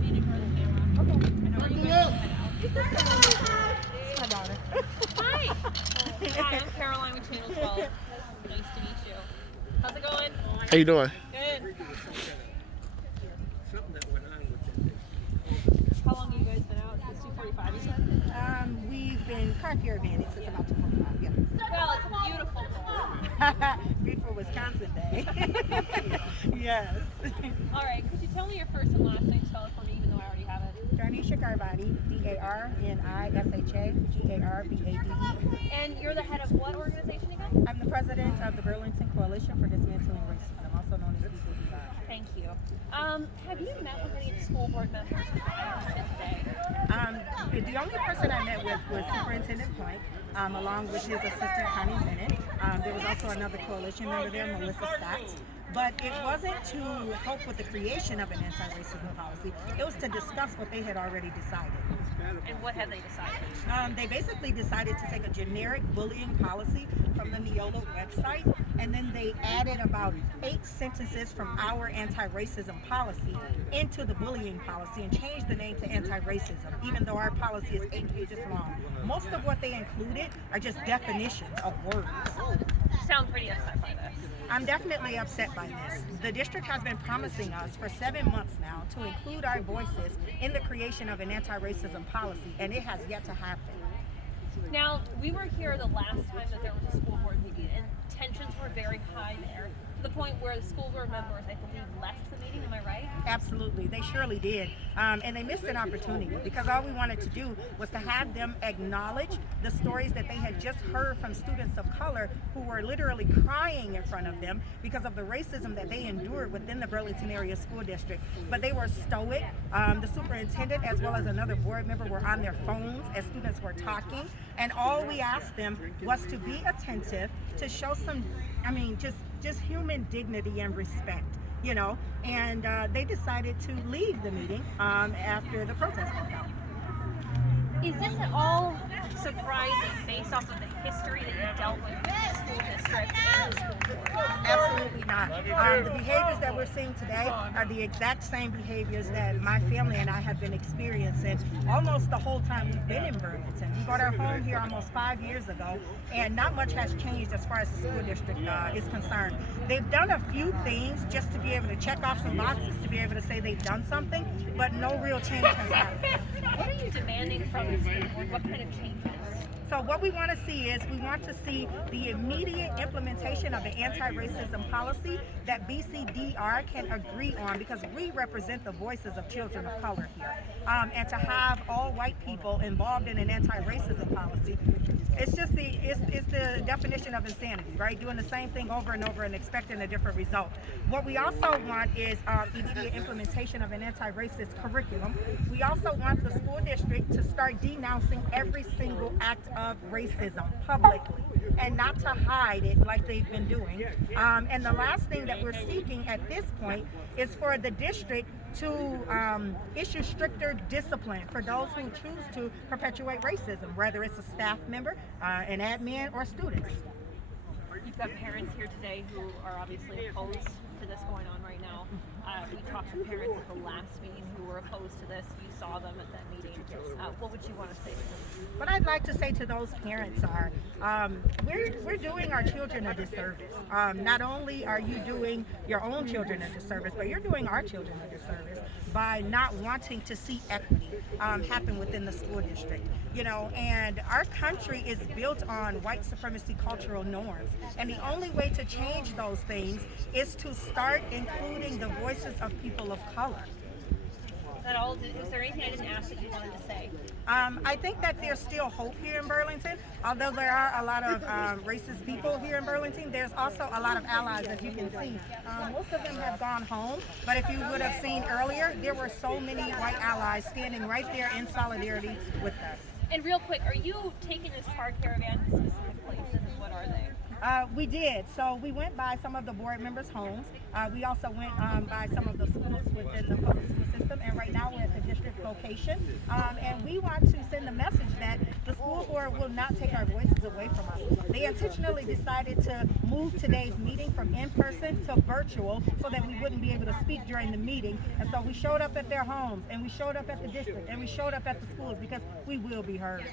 need to grow the camera. Okay. I know where you guys are head out. It's my daughter. Hi. Hi, I'm Caroline with Channel 12. Nice to meet you. How's it going? How you doing? Good. How long have you guys been out? Since 2:45, you said? We've been car caravanning since about 2:45. Yeah. Well, it's a beautiful day. Beautiful Wisconsin day. Yes. All right. Could you tell me your first and last name? Spell it for me, even though I already have it. Darnisha Garbadi, DARNISHA GARBADE. And you're the head of what organization again? I'm the president of the Burlington Coalition for Dismantling Racism, also known as BCDR. Thank you. Have you met with any of the school board members today? The only person I met with was Superintendent Plank, along with his assistant Connie Zennett. There was also another coalition member there, Melissa Stotts. But it wasn't to help with the creation of an anti-racism policy. It was to discuss what they had already decided. And what have they decided? They basically decided to take a generic bullying policy from the Neola website, and then they added about 8 sentences from our anti-racism policy into the bullying policy and changed the name to anti-racism, even though our policy is 8 pages long. Most of what they included are just definitions of words. You sound pretty upset by this. I'm definitely upset by this. The district has been promising us for 7 months now to include our voices in the creation of an anti-racism policy, and it has yet to happen. Now, we were here the last time that there was a school board meeting, and tensions were very high there, to the point where the school board members, I believe, left the meeting. Am I right? Absolutely, they surely did. And they missed an opportunity because all we wanted to do was to have them acknowledge the stories that they had just heard from students of color who were literally crying in front of them because of the racism that they endured within the Burlington area school district. But they were stoic. The superintendent as well as another board member were on their phones as students were talking. And all we asked them was to be attentive, to show some, just human dignity and respect. And they decided to leave the meeting after the protest broke out. Is this at all surprising based off of the history that you dealt with the school district and the school board? Absolutely not. The behaviors that we're seeing today are the exact same behaviors that my family and I have been experiencing almost the whole time we've been in Burlington. We bought our home here almost 5 years ago, and not much has changed as far as the school district is concerned. They've done a few things just to be able to check off some boxes, to be able to say they've done something, but no real change has happened. What are you demanding from the school board? What kind of changes? So what we want to see is we want to see the immediate implementation of an anti-racism policy that BCDR can agree on, because we represent the voices of children of color here. And to have all white people involved in an anti-racism policy, it's just it's the definition of insanity, right? Doing the same thing over and over and expecting a different result. What we also want is immediate implementation of an anti-racist curriculum. We also want the school district to start denouncing every single act of racism publicly and not to hide it like they've been doing. And the last thing that we're seeking at this point is for the district to issue stricter discipline for those who choose to perpetuate racism, whether it's a staff member, an admin, or students. You've got parents here today who are obviously opposed to this going on right now. We talked to parents at the last meeting who were opposed to this. You saw them at that meeting. What would you want to say to them? What I'd like to say to those parents are, we're doing our children a disservice. Not only are you doing your own children a disservice, but you're doing our children a disservice by not wanting to see equity happen within the school district. And our country is built on white supremacy cultural norms. And the only way to change those things is to start including the voices of people of color. Was there anything I didn't ask that you wanted to say? I think that there's still hope here in Burlington. Although there are a lot of racist people here in Burlington, there's also a lot of allies, as you can see. Most of them have gone home, but if you would have seen earlier, there were so many white allies standing right there in solidarity with us. And real quick, are you taking this car caravan to specific places, and what are they? We did. So we went by some of the board members' homes. We also went by some of the schools within the public school system, and right now we're at the district location. And we want to send a message that the school board will will not take our voices away from us. They intentionally decided to move today's meeting from in-person to virtual so that we wouldn't be able to speak during the meeting. And so we showed up at their homes, and we showed up at the district, and we showed up at the schools because we will be heard.